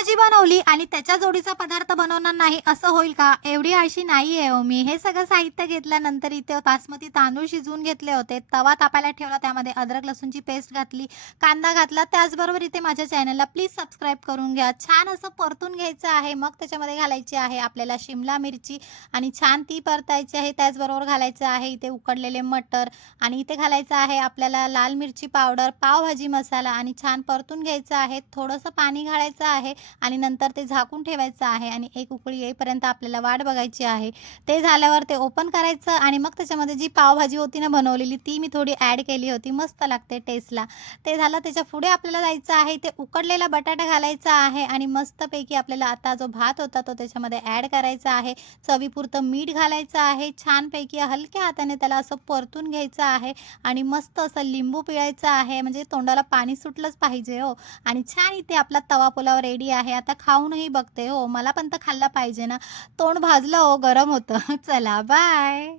पावभाजी बनवली आणि त्याच्या जोडीचा पदार्थ बनवणार नाही असं होईल का? एवढी आळशी नाहीये हो मी. हे सगळं साहित्य घेतल्यानंतर इथे बासमती तांदूळ शिजवून घेतले होते. तवा तापायला ठेवला, त्यामध्ये अद्रक लसूणची पेस्ट घातली, कांदा घातला. त्याचबरोबर इथे माझ्या चॅनलला प्लीज सबस्क्राईब करून घ्या. छान असं परतून घ्यायचं आहे. मग त्याच्यामध्ये घालायची आहे आपल्याला शिमला मिरची आणि छान ती परतायची आहे. त्याचबरोबर घालायचं आहे इथे उकडलेले मटर आणि इथे घालायचं आहे आपल्याला लाल मिरची पावडर, पावभाजी मसाला आणि छान परतून घ्यायचं आहे. थोडंसं पाणी घालायचं आहे आणि नंतर ते झाकून ठेवायचं आहे आणि एक उकळी येईपर्यंत आपल्याला वाट बघायची आहे. ते झाल्यावर ते ओपन करायचं आणि मग त्याच्यामध्ये जी पावभाजी होती ना बनवलेली, ती मी थोडी ॲड केली होती. मस्त लागते टेस्टला. ते झालं, त्याच्या पुढे आपल्याला जायचं आहे. ते उकडलेला बटाटा घालायचा आहे आणि मस्तपैकी आपल्याला आता जो भात होता तो त्याच्यामध्ये ॲड करायचा आहे. चवीपुरतं मीठ घालायचं आहे. छानपैकी हलक्या हाताने त्याला असं परतून घ्यायचं आहे आणि मस्त असं लिंबू पिळायचं आहे. म्हणजे तोंडाला पाणी सुटलंच पाहिजे हो. आणि छान इथे आपला तवा पुलाव रेडी आहे. आता खाऊनही बघते हो. मला पण तर खाल्ला पाहिजे ना. तोंड भाजलं हो, गरम होतं. चला बाय.